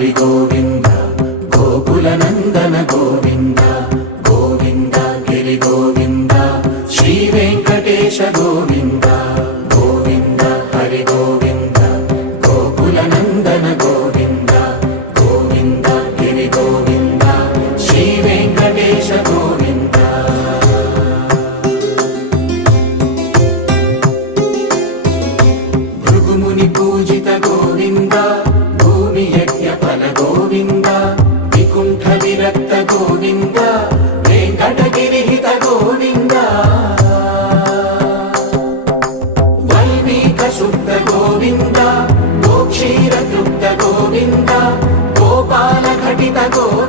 హరి గోవింద గోకుల నందన గోవింద గోవింద గిరి గోవింద శ్రీ వెంకటేశ గోవింద గోవింద హరి గోవింద గోకుల నందన గోవింద గోవింద గిరి గోవింద శ్రీ వెంకటేశ గోవింద భృగుముని పూజిత గోవింద భూమి యజ్ఞ ఫల గోవింద వికుంఠ విరక్త గోవింద వెంకటగిరిహిత గోవింద వైదిక శుద్ధ గోవింద గోక్షీర తృప్త గోవింద గోపాల ఘటిత గోవింద